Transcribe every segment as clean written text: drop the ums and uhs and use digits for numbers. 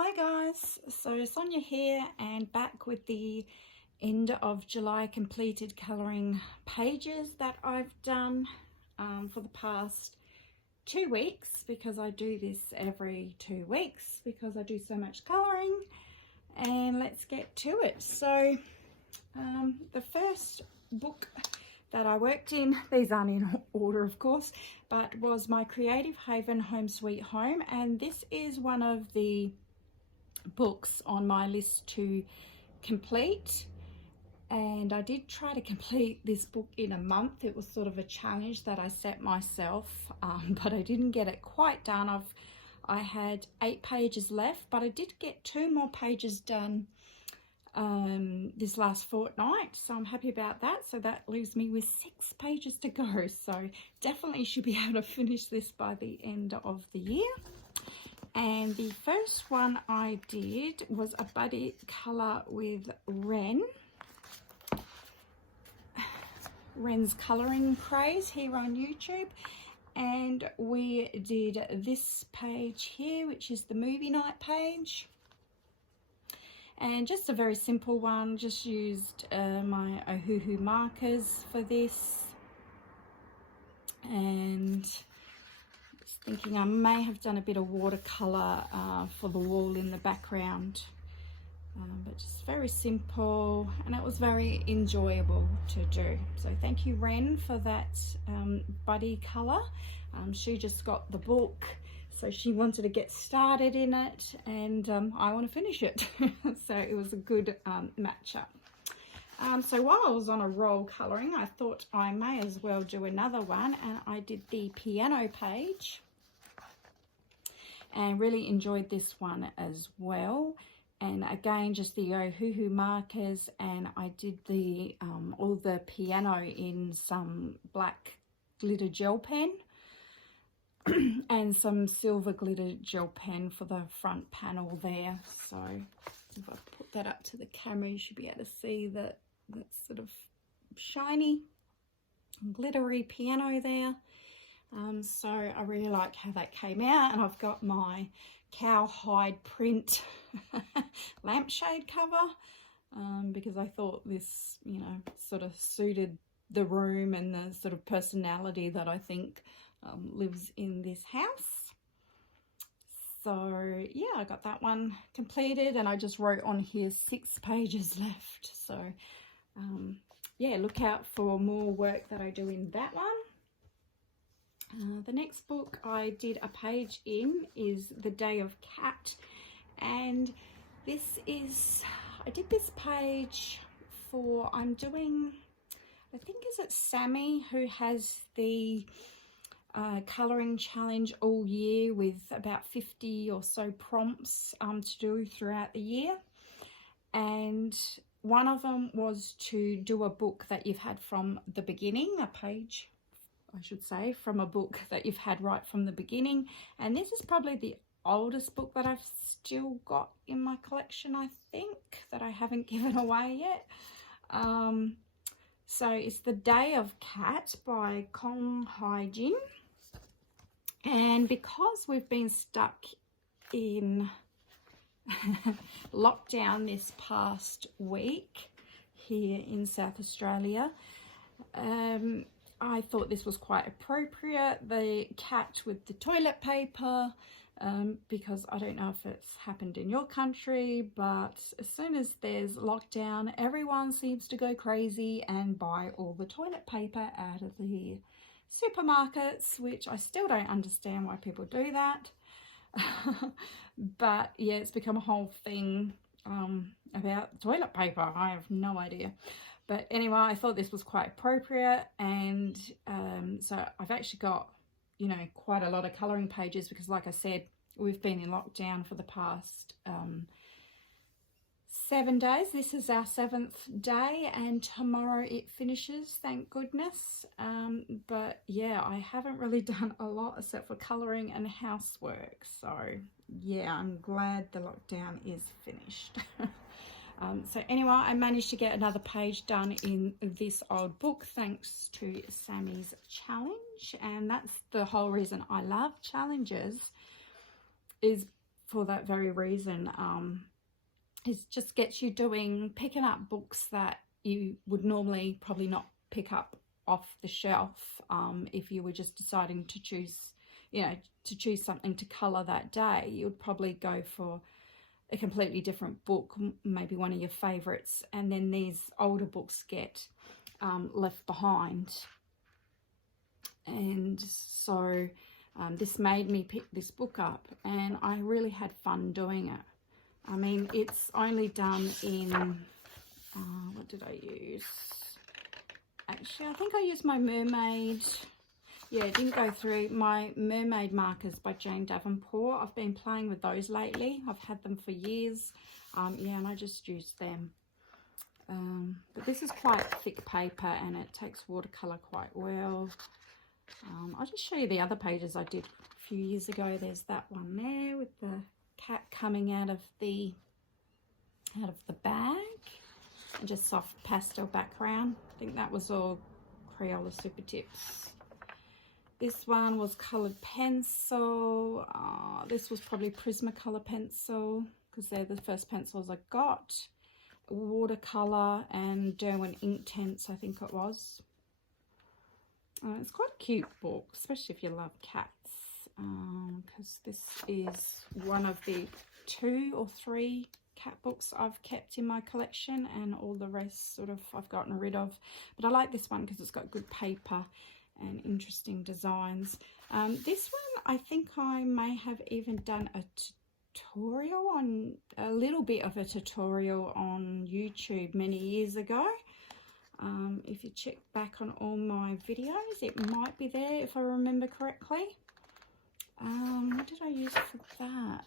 Hi guys, so Sonia here and back with the end of July completed colouring pages that I've done for the past 2 weeks, because I do this every 2 weeks because I do so much colouring. And let's get to it. So the first book that I worked in, these aren't in order of course, but was my Creative Haven Home Sweet Home, and this is one of the books on my list to complete. And I did try to complete this book in a month. It was sort of a challenge that I set myself, but I didn't get it quite done. I had 8 pages left, but I did get 2 more pages done this last fortnight, so I'm happy about that. So that leaves me with 6 pages to go, so definitely should be able to finish this by the end of the year. And the first one I did was a buddy colour with Wrenn. Wrenn's colouring craze here on YouTube. And we did this page here, which is the movie night page. And just a very simple one, just used my Ohuhu markers for this. And thinking I may have done a bit of watercolour for the wall in the background, but just very simple, and it was very enjoyable to do. So thank you, Wrenn, for that buddy colour. She just got the book, so she wanted to get started in it, and I want to finish it. So it was a good match-up. So while I was on a roll colouring, I thought I may as well do another one, and I did the piano page. And really enjoyed this one as well. And again, just the Ohuhu markers, and I did the all the piano in some black glitter gel pen and some silver glitter gel pen for the front panel there. So if I put that up to the camera, you should be able to see that sort of shiny glittery piano there. So I really like how that came out, and I've got my cowhide print lampshade cover because I thought this, you know, sort of suited the room and the sort of personality that I think lives in this house. So yeah, I got that one completed, and I just wrote on here 6 pages left. So yeah, look out for more work that I do in that one. The next book I did a page in is The Day of Cat, and this is, I did this page for, I'm doing, I think is it Sammy, who has the colouring challenge all year with about 50 or so prompts to do throughout the year. And one of them was to do a book that you've had from the beginning, a page I should say, from a book that you've had right from the beginning. And this is probably the oldest book that I've still got in my collection, I think, that I haven't given away yet. So it's The Day of Cat by Kong Hai-jin. And because we've been stuck in lockdown this past week here in South Australia, I thought this was quite appropriate, the cat with the toilet paper, because I don't know if it's happened in your country, but as soon as there's lockdown, everyone seems to go crazy and buy all the toilet paper out of the supermarkets, which I still don't understand why people do that. But yeah, it's become a whole thing about toilet paper. I have no idea. But anyway, I thought this was quite appropriate, and so I've actually got, you know, quite a lot of colouring pages because, like I said, we've been in lockdown for the past 7 days. This is our 7th day, and tomorrow it finishes, thank goodness. But yeah, I haven't really done a lot except for colouring and housework. So yeah, I'm glad the lockdown is finished. So anyway, I managed to get another page done in this old book thanks to Sammy's challenge, and that's the whole reason I love challenges, is for that very reason. It just gets you picking up books that you would normally probably not pick up off the shelf if you were just deciding to choose, you know, to choose something to colour that day. You would probably go for a completely different book, maybe one of your favourites, and then these older books get left behind. And so this made me pick this book up, and I really had fun doing it. I mean, it's only done in, what did I use? Actually, I think I used my Mermaid. Yeah, it didn't go through. My Mermaid markers by Jane Davenport. I've been playing with those lately. I've had them for years. Yeah, and I just used them. But this is quite thick paper, and it takes watercolour quite well. I'll just show you the other pages I did a few years ago. There's that one there with the cat coming out of the bag, and just soft pastel background. I think that was all Crayola Super Tips. This one was coloured pencil. This was probably Prismacolor pencil, because they're the first pencils I got. Watercolour and Derwent Inktense, I think it was. It's quite a cute book, especially if you love cats, because this is one of the 2 or 3 cat books I've kept in my collection, and all the rest sort of I've gotten rid of. But I like this one because it's got good paper and interesting designs. This one, I think I may have even done a tutorial on, a little bit of a tutorial on YouTube many years ago. If you check back on all my videos, it might be there if I remember correctly. What did I use for that?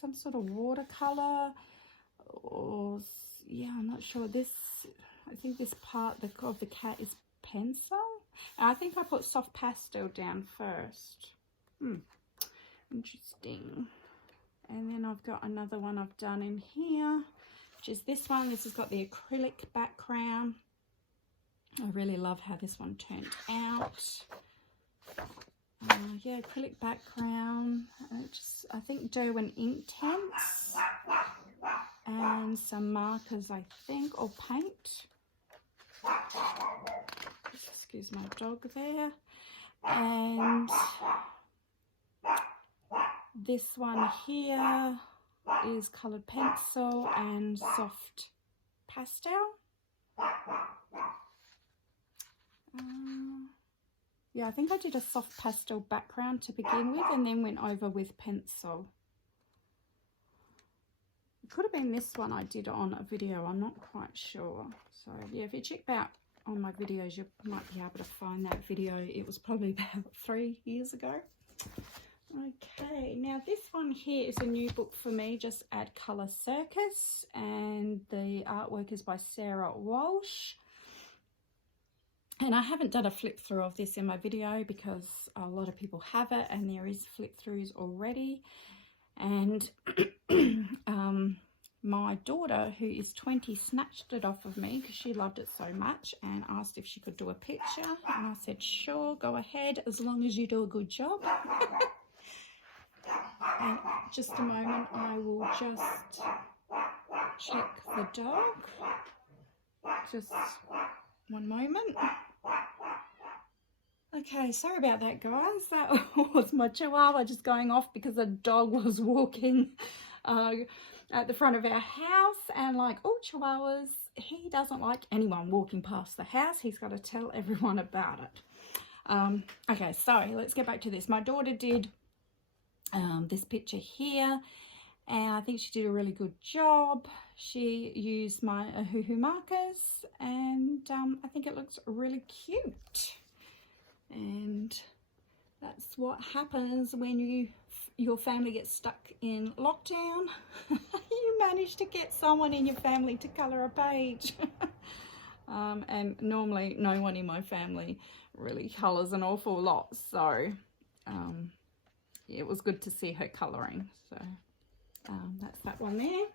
Some sort of watercolor, or yeah, I'm not sure. This, I think this part of the cat is pencil. I think I put soft pastel down first. Interesting. And then I've got another one I've done in here, which is this one. This has got the acrylic background. I really love how this one turned out. Yeah, acrylic background. I think Derwent Inktense and some markers, I think, or paint. Excuse my dog there. And this one here is coloured pencil and soft pastel. Yeah, I think I did a soft pastel background to begin with, and then went over with pencil. It could have been this one I did on a video, I'm not quite sure. So yeah, if you check out on my videos, you might be able to find that video. It was probably about 3 years ago. Okay, now this one here is a new book for me, just at Colour Circus, and the artwork is by Sarah Walsh. And I haven't done a flip through of this in my video because a lot of people have it, and there is flip throughs already. And my daughter, who is 20, snatched it off of me because she loved it so much, and asked if she could do a picture. And I said, sure, go ahead, as long as you do a good job. And just a moment, I will just check the dog. Just one moment. Okay, sorry about that, guys. That was my chihuahua just going off because a dog was walking at the front of our house, and like all chihuahuas, he doesn't like anyone walking past the house. He's got to tell everyone about it. Okay, so let's get back to this. My daughter did this picture here, and I think she did a really good job. She used my Hoo-Hoo markers, and I think it looks really cute. And that's what happens when your family gets stuck in lockdown. You manage to get someone in your family to colour a page. And normally no one in my family really colours an awful lot, so it was good to see her colouring. So that's that one there.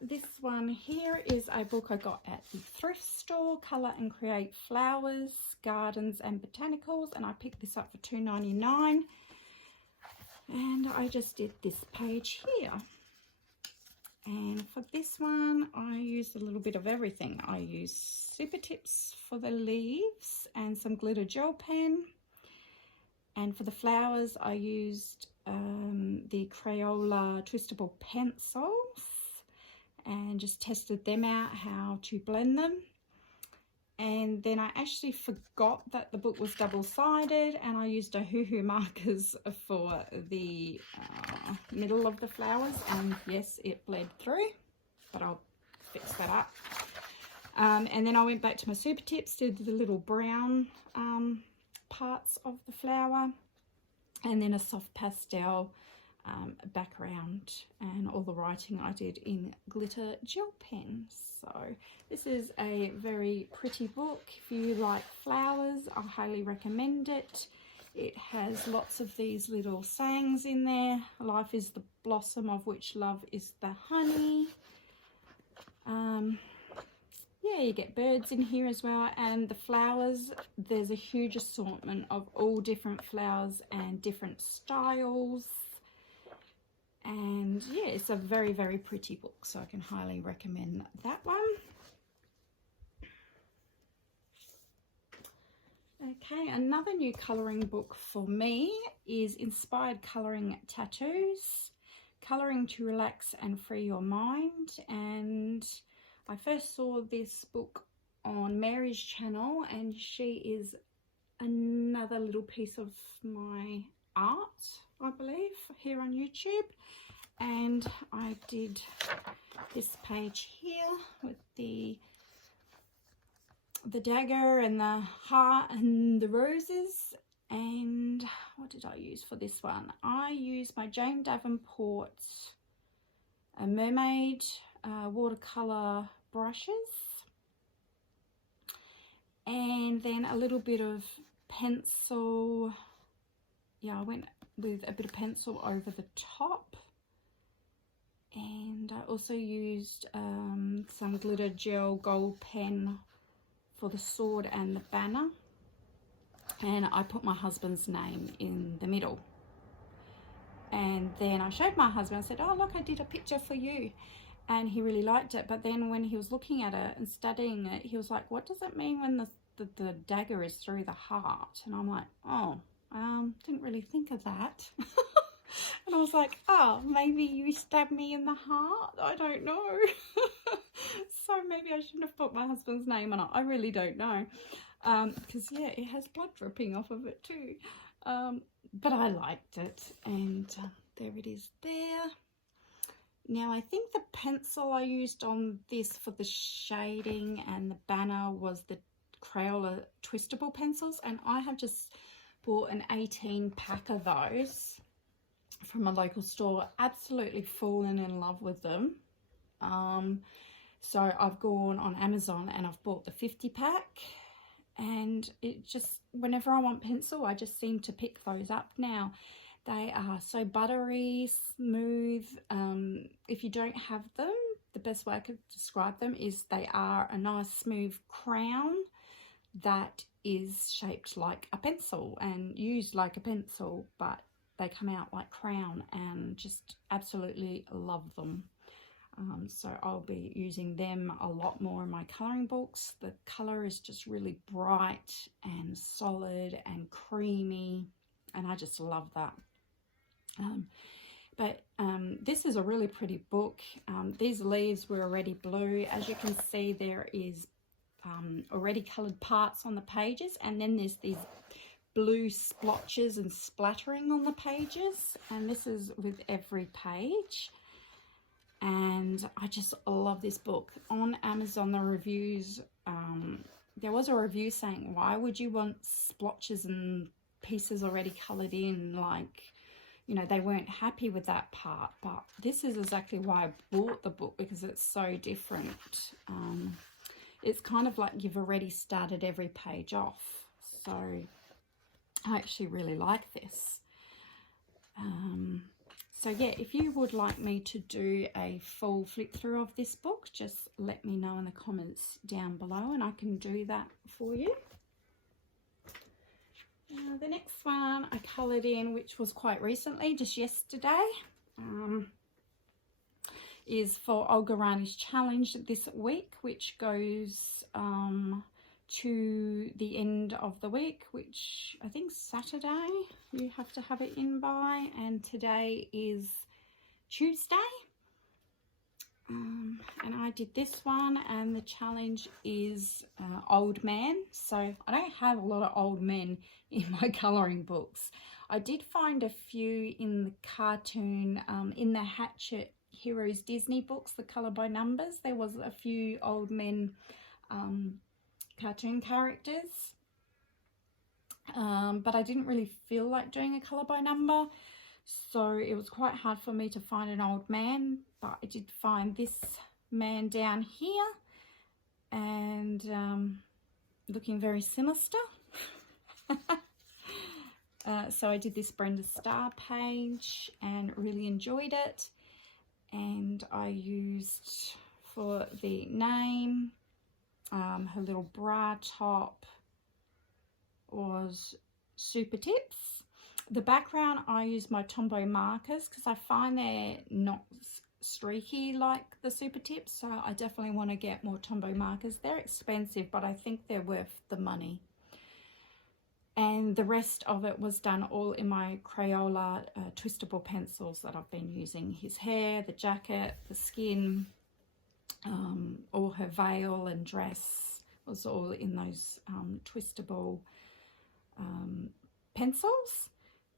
This one here is a book I got at the thrift store, Colour and Create Flowers, Gardens and Botanicals, and I picked this up for $2.99. And I just did this page here. And for this one, I used a little bit of everything. I used super tips for the leaves and some glitter gel pen. And for the flowers, I used the Crayola twistable pencils and just tested them out, how to blend them. And then I actually forgot that the book was double-sided, and I used a hoo-hoo markers for the middle of the flowers, and yes, it bled through, but I'll fix that up. And then I went back to my super tips, did the little brown parts of the flower, and then a soft pastel background, and all the writing I did in glitter gel pen. So this is a very pretty book. If you like flowers, I highly recommend it. It has lots of these little sayings in there. Life is the blossom of which love is the honey. Yeah, you get birds in here as well, and the flowers, there's a huge assortment of all different flowers and different styles. And yeah, it's a very, very pretty book, so I can highly recommend that one. Okay, another new colouring book for me is Inspired Colouring Tattoos, Colouring to Relax and Free Your Mind. And I first saw this book on Mary's channel, and she is another little piece of my art, I believe, here on YouTube. And I did this page here with the dagger and the heart and the roses. And what did I use for this one? I used my Jane Davenport mermaid watercolor brushes, and then a little bit of pencil. Yeah, I went with a bit of pencil over the top, and I also used some glitter gel gold pen for the sword and the banner, and I put my husband's name in the middle. And then I showed my husband, I said, oh look, I did a picture for you, and he really liked it. But then when he was looking at it and studying it, he was like, what does it mean when the dagger is through the heart? And I'm like, oh, didn't really think of that. And I was like, oh, maybe you stabbed me in the heart, I don't know. So maybe I shouldn't have put my husband's name on it. I really don't know, because yeah, it has blood dripping off of it too. But I liked it, and there it is there. Now I think the pencil I used on this for the shading and the banner was the Crayola twistable pencils, and I have just bought an 18 pack of those from a local store. Absolutely fallen in love with them. So I've gone on Amazon and I've bought the 50 pack, and it just, whenever I want pencil, I just seem to pick those up now. They are so buttery smooth. If you don't have them, the best way I could describe them is they are a nice smooth crown that is shaped like a pencil and used like a pencil, but they come out like crown, and just absolutely love them. So I'll be using them a lot more in my colouring books. The colour is just really bright and solid and creamy, and I just love that. This is a really pretty book. These leaves were already blue. As you can see, there is already coloured parts on the pages, and then there's these blue splotches and splattering on the pages, and this is with every page. And I just love this book. On Amazon, the reviews, there was a review saying, why would you want splotches and pieces already coloured in? Like, you know, they weren't happy with that part. But this is exactly why I bought the book, because it's so different. It's kind of like you've already started every page off. So I actually really like this. So yeah, if you would like me to do a full flip through of this book, just let me know in the comments down below and I can do that for you. The next one I coloured in, which was quite recently, just yesterday, is for Olga Rani's challenge this week, which goes to the end of the week, which I think Saturday you have to have it in by, and today is Tuesday. And I did this one, and the challenge is old man. So I don't have a lot of old men in my colouring books. I did find a few in the cartoon, in the Hatchet Heroes Disney books, the Colour by Numbers. There was a few old men cartoon characters, but I didn't really feel like doing a colour by number, so it was quite hard for me to find an old man. But I did find this man down here, and looking very sinister. So I did this Brenda Starr page and really enjoyed it, and I used for the name, her little bra top was Super Tips. The background, I use my Tombow markers because I find they're not streaky like the Super Tips, so I definitely want to get more Tombow markers. They're expensive, but I think they're worth the money. And the rest of it was done all in my Crayola twistable pencils that I've been using. His hair, the jacket, the skin, all her veil and dress was all in those twistable pencils.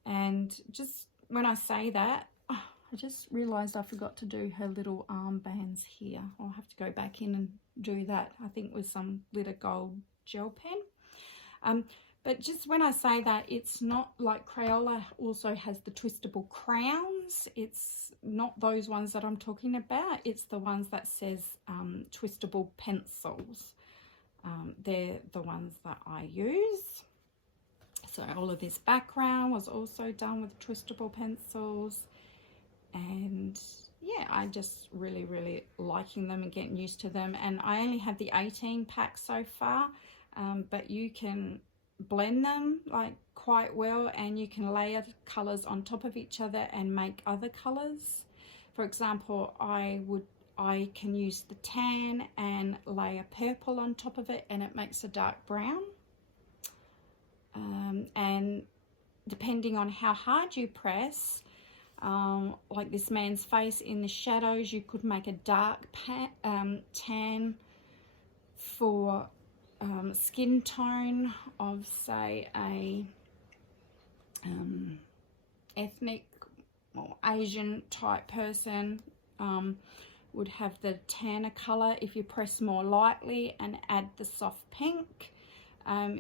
And just when I say that, I just realized I forgot to do her little armbands here. I'll have to go back in and do that, I think with some glitter gold gel pen. But just when I say that, it's not like Crayola also has the twistable crowns. It's not those ones that I'm talking about. It's the ones that says twistable pencils. They're the ones that I use. So all of this background was also done with twistable pencils. And yeah, I just really liking them and getting used to them. And I only have the 18 pack so far, but you can blend them like quite well, and you can layer colors on top of each other and make other colors. For example, I can use the tan and layer purple on top of it, and it makes a dark brown. And depending on how hard you press, like this man's face in the shadows, you could make a dark tan for skin tone of, say, a ethnic or Asian type person. Would have the tanner color. If you press more lightly and add the soft pink,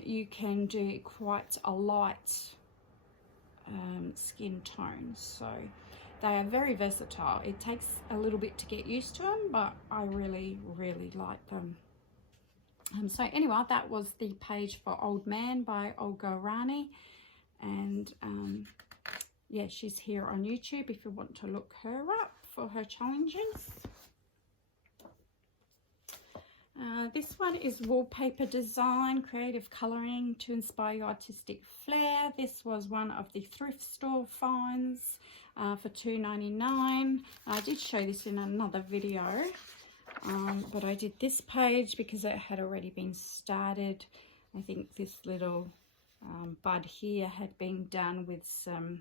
you can do quite a light skin tone. So they are very versatile. It takes a little bit to get used to them, but I really like them. So anyway, that was the page for Old Man by Olga Rani, and yeah, she's here on YouTube if you want to look her up for her challenges. This one is Wallpaper Design, Creative Colouring to Inspire Your Artistic Flair. This was one of the thrift store finds for $2.99. I did show this in another video, but I did this page because it had already been started. I think this little bud here had been done with some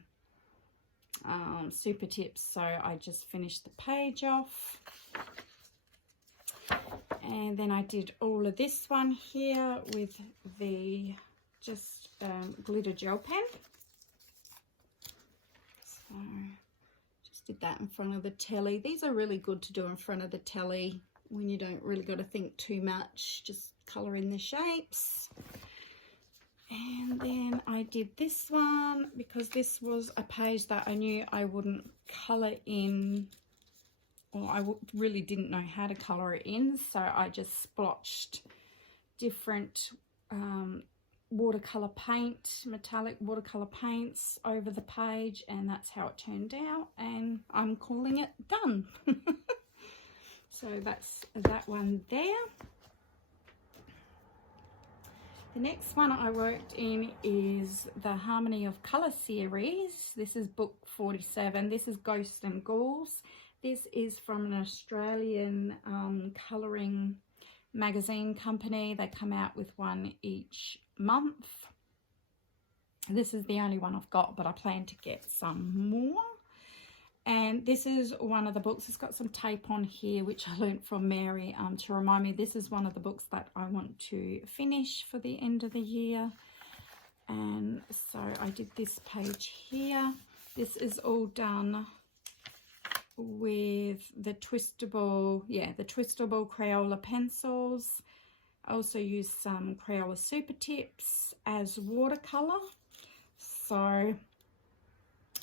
Super Tips, so I just finished the page off. And then I did all of this one here with the just glitter gel pen. So just did that in front of the telly. These are really good to do in front of the telly when you don't really got to think too much. Just colour in the shapes. And then I did this one because this was a page that I knew I wouldn't colour in, or I really didn't know how to colour it in, so I just splotched different watercolour paint, metallic watercolour paints over the page, and that's how it turned out, and I'm calling it done. So that's that one there. The next one I worked in is the Harmony of Colour series. This is book 47. This is Ghosts and Ghouls. This is from an Australian colouring magazine company. They come out with one each month. This is the only one I've got, but I plan to get some more. And this is one of the books. It's got some tape on here, which I learnt from Mary to remind me this is one of the books that I want to finish for the end of the year. And so I did this page here. This is all done with the twistable, the twistable Crayola pencils. I also used some Crayola Super Tips as watercolor. So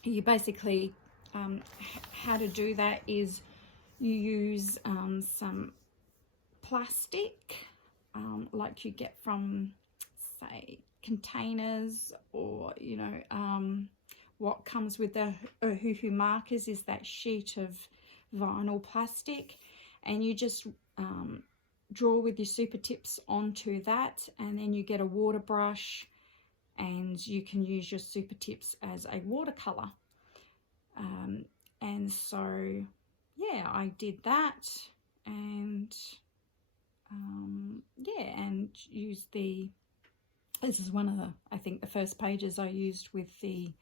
you basically, how to do that is you use some plastic like you get from, say, containers, or what comes with the Ohuhu markers is that sheet of vinyl plastic, and you just draw with your Super Tips onto that, and then you get a water brush and you can use your Super Tips as a watercolor. And so yeah, I did that, and and used this is one of the, I think, the first pages I used with the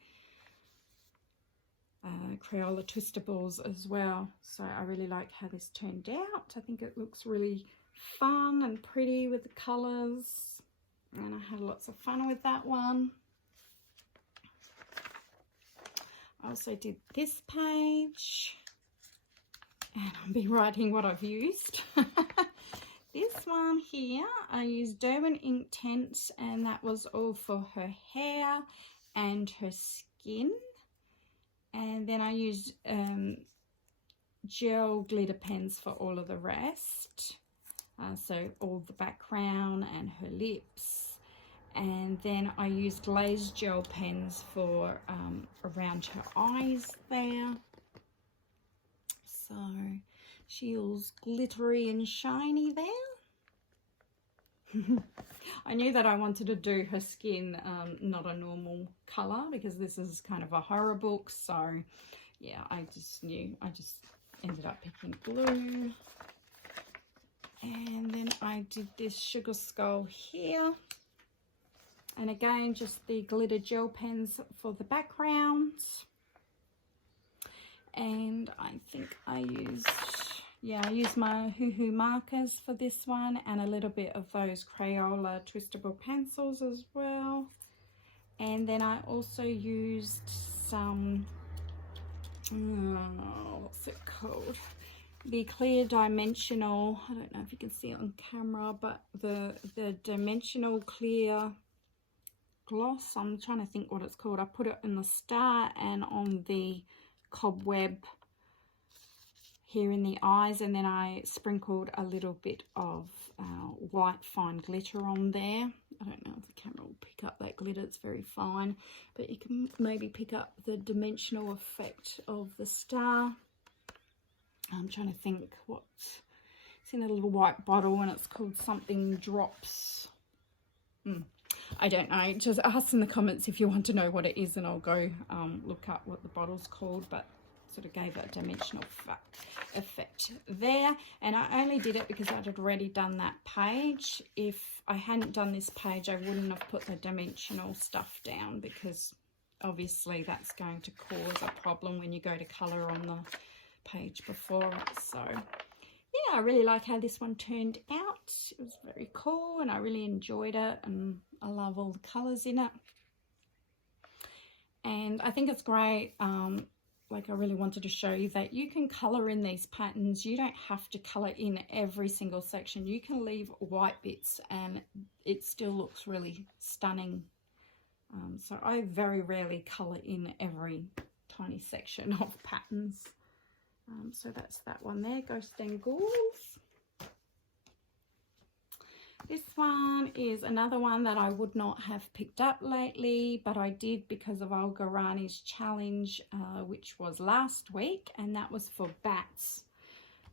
Crayola Twistables as well. So I really like how this turned out. I think it looks really fun and pretty with the colours, and I had lots of fun with that one. I also did this page, and I'll be writing what I've used. This one here, I used Derwent Ink Tints, and that was all for her hair and her skin. And then I used gel glitter pens for all of the rest. So all the background and her lips. And then I used glazed gel pens for around her eyes there. So she was glittery and shiny there. I knew that I wanted to do her skin not a normal colour, because this is kind of a horror book. So yeah, I just ended up picking blue. And then I did this sugar skull here. And again, just the glitter gel pens for the backgrounds. And I think I used my Ohuhu markers for this one, and a little bit of those Crayola twistable pencils as well. And then I also used some, what's it called? The clear dimensional, I don't know if you can see it on camera, but the dimensional clear gloss. I'm trying to think what it's called. I put it in the star and on the cobweb here in the eyes, and then I sprinkled a little bit of white fine glitter on there. I don't know if the camera will pick up that glitter, it's very fine, but you can maybe pick up the dimensional effect of the star. I'm trying to think it's in a little white bottle, and it's called something drops. I don't know, just ask in the comments if you want to know what it is, and I'll go look up what the bottle's called. But sort of gave that dimensional effect there. And I only did it because I'd already done that page. If I hadn't done this page, I wouldn't have put the dimensional stuff down, because obviously that's going to cause a problem when you go to colour on the page before it. So yeah, I really like how this one turned out. It was very cool, and I really enjoyed it, and I love all the colours in it. And I think it's great. Like, I really wanted to show you that you can colour in these patterns. You don't have to colour in every single section. You can leave white bits and it still looks really stunning. So I very rarely colour in every tiny section of patterns. So that's that one there, Ghosts and Ghouls. This one is another one that I would not have picked up lately, but I did because of Olga Rani's challenge, which was last week, and that was for bats.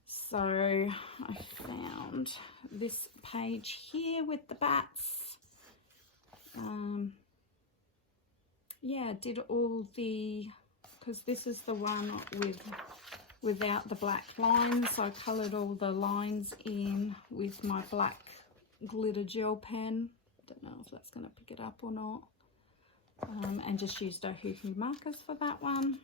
So I found this page here with the bats, Yeah, I did all the, because this is the one without the black lines, so I coloured all the lines in with my black glitter gel pen. Don't know if that's going to pick it up or not. And just used Ohuhu markers for that one.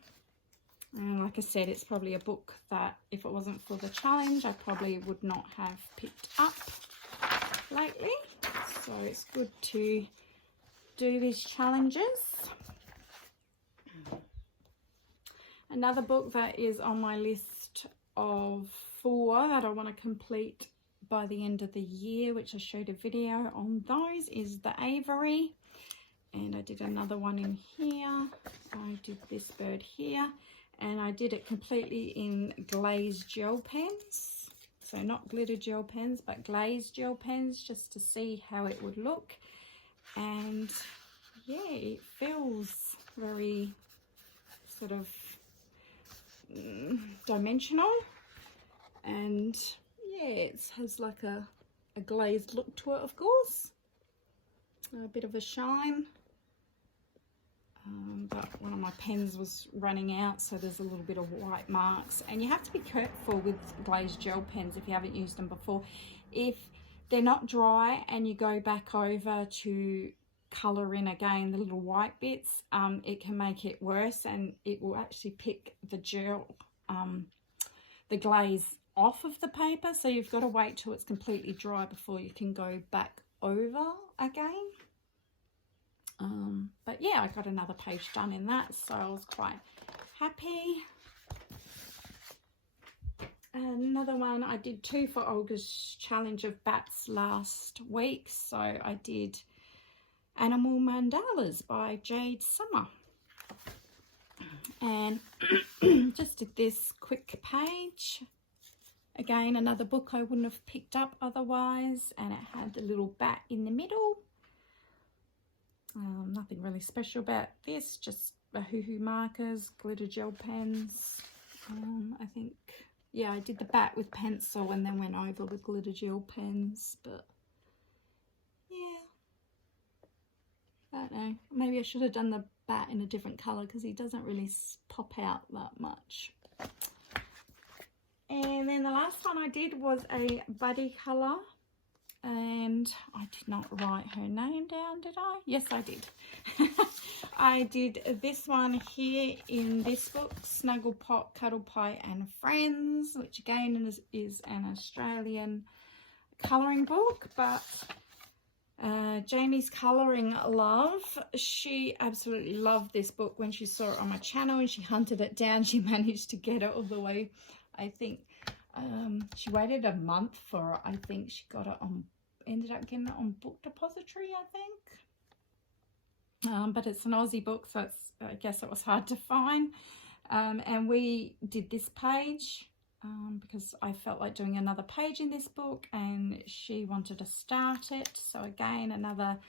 And like I said, it's probably a book that if it wasn't for the challenge, I probably would not have picked up lately. So it's good to do these challenges. Another book that is on my list of 4 that I want to complete by the end of the year, which I showed a video on those, is The Aviary. And I did another one in here. I did this bird here. And I did it completely in glazed gel pens. So not glitter gel pens, but glazed gel pens, just to see how it would look. And yeah, it feels very sort of dimensional, and yeah, it has like a glazed look to it, of course, a bit of a shine, but one of my pens was running out, so there's a little bit of white marks. And you have to be careful with glazed gel pens if you haven't used them before. If they're not dry and you go back over to colour in again the little white bits, it can make it worse, and it will actually pick the gel, the glaze off of the paper. So you've got to wait till it's completely dry before you can go back over again. But yeah, I got another page done in that, so I was quite happy. Another one, I did 2 for Olga's challenge of bats last week. So I did Animal Mandalas by Jade Summer, and just did this quick page. Again, another book I wouldn't have picked up otherwise, and it had the little bat in the middle. Nothing really special about this, just Ohuhu markers, glitter gel pens. I think, yeah, I did the bat with pencil and then went over with glitter gel pens, but yeah, I don't know, maybe I should have done the bat in a different colour because he doesn't really pop out that much. And then the last one I did was a buddy colour, and I did not write her name down, did I? Yes, I did. I did this one here in this book, Snuggle Pot, Cuddle Pie and Friends, which again is an Australian colouring book, but Jamie's Colouring Love, she absolutely loved this book when she saw it on my channel, and she hunted it down. She managed to get it all the way, I think, she waited a month for it. I think she got it on, ended up getting it on Book Depository, I think. But it's an Aussie book, so it's, I guess it was hard to find. And we did this page because I felt like doing another page in this book, and she wanted to start it. So again, another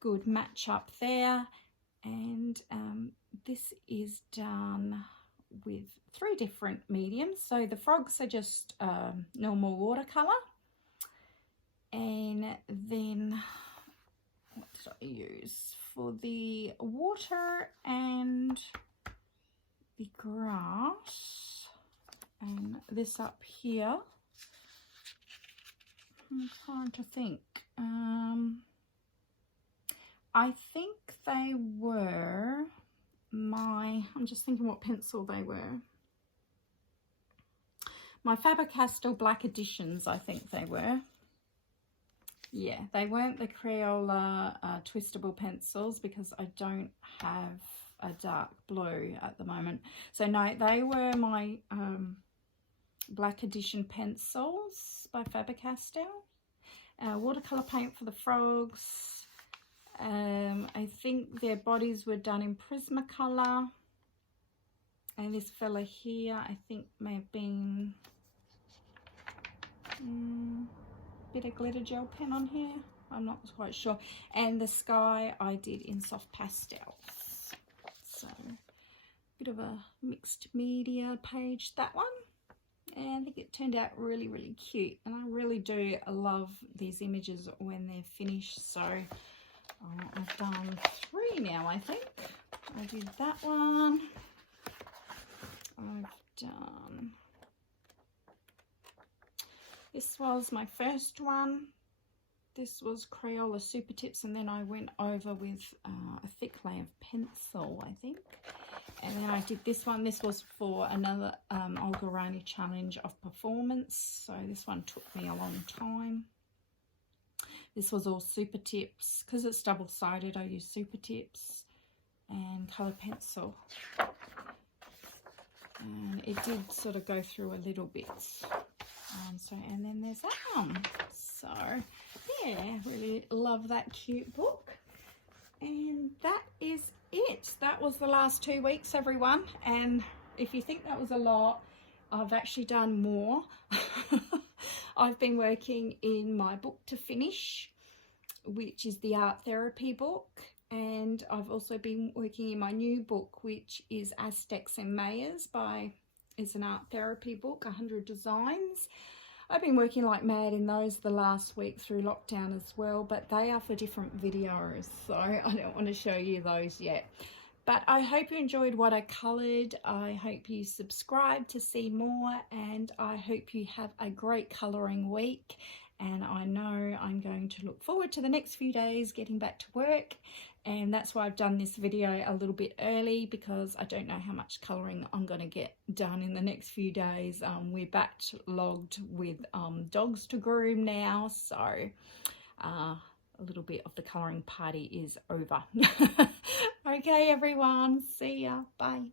good match up there. And this is done with 3 different mediums. So the frogs are just normal watercolor, and then what did I use for the water and the grass, and this up here, I'm trying to think. I think they were I'm just thinking what pencil they were. My Faber-Castell Black Editions, I think they were. Yeah, they weren't the Crayola twistable pencils, because I don't have a dark blue at the moment. So no, they were my Black Edition pencils by Faber-Castell. Watercolor paint for the frogs. I think their bodies were done in Prismacolor. And this fella here, I think may have been bit of glitter gel pen on here, I'm not quite sure. And the sky I did in soft pastels. So bit of a mixed media page, that one. And I think it turned out really, really cute, and I really do love these images when they're finished. So I've done 3 now, I think. I did that one. I've done, this was my first one. This was Crayola Super Tips, and then I went over with a thick layer of pencil, I think. And then I did this one. This was for another Olga Rani challenge of performance. So this one took me a long time. This was all Super Tips. Because it's double-sided, I use Super Tips and colour pencil. And it did sort of go through a little bit. And then there's that one. So, yeah, really love that cute book. And that is it. That was the last 2 weeks, everyone. And if you think that was a lot, I've actually done more. I've been working in my book to finish, which is the art therapy book. And I've also been working in my new book, which is Aztecs and Mayas it's an art therapy book, 100 designs. I've been working like mad in those the last week through lockdown as well, but they are for different videos, so I don't want to show you those yet. But I hope you enjoyed what I coloured. I hope you subscribe to see more, and I hope you have a great colouring week. And I know I'm going to look forward to the next few days getting back to work, and that's why I've done this video a little bit early, because I don't know how much colouring I'm going to get done in the next few days. We're backlogged with dogs to groom now, so a little bit of the colouring party is over. Okay everyone, see ya, bye.